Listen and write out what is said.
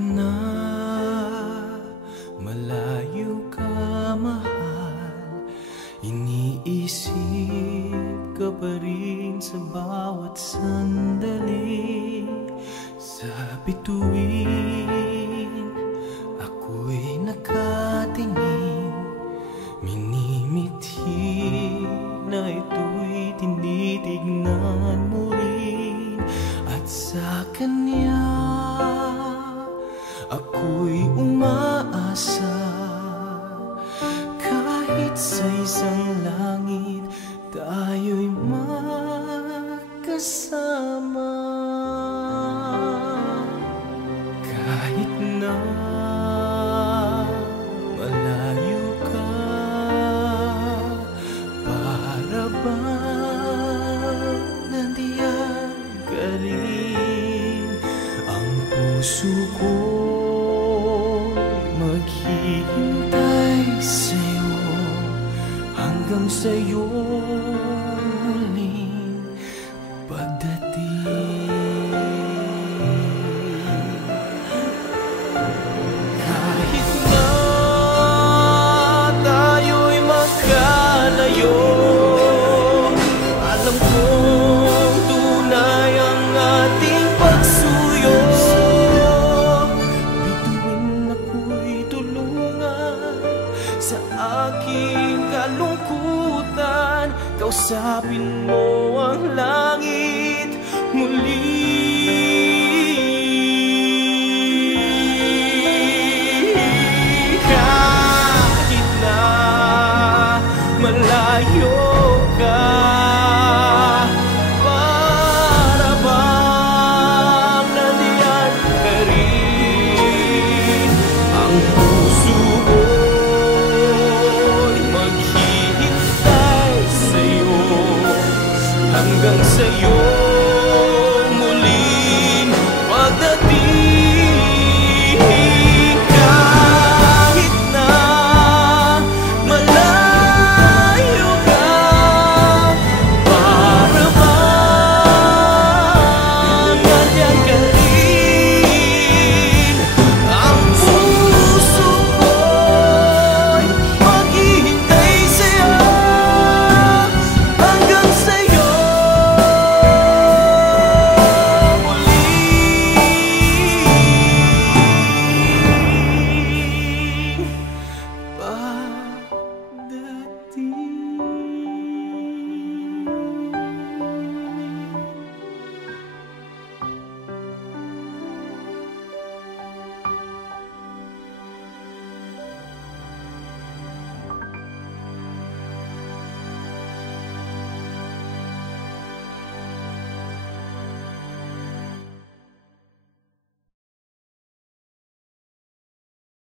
na malayo ka, mahal, iniisip ka pa rin sa bawat sandali. Sa bituin ako'y nakatingin, minimithi na ito'y tinitignan mo rin. At sa kanya ako'y umaasa, kahit sa isang langit tayo'y magkasama. Kahit na malayo ka, para bang nandiyan ka rin. Ang puso ko